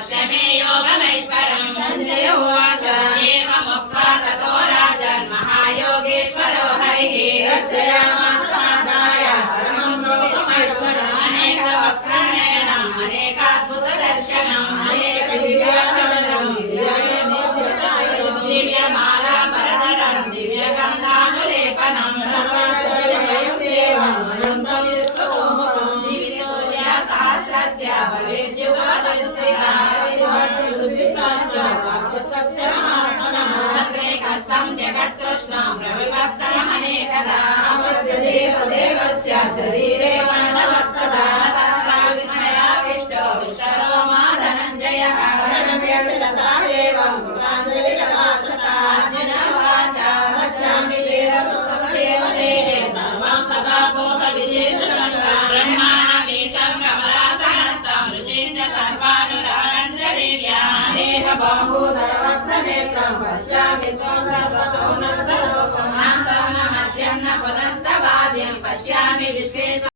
पश्यमे योगमैश्वरम् सञ्जयोवाच एवमुक्त्वा ततो राजन् महायोगेश्वरो हरिः रचयाम शरीरे मण्डलस्तदा तस्माविष्णया विष्णो विश्वरोमा धनञ्जयः रणव्यसि रसा एवं बाहूदरवक्त्रनेत्रं पश्यामि त्वं सर्वतोऽनन्तरूपं नान्तमहत्यं न पुनस्तवाद्यं पश्यामि विश्वेश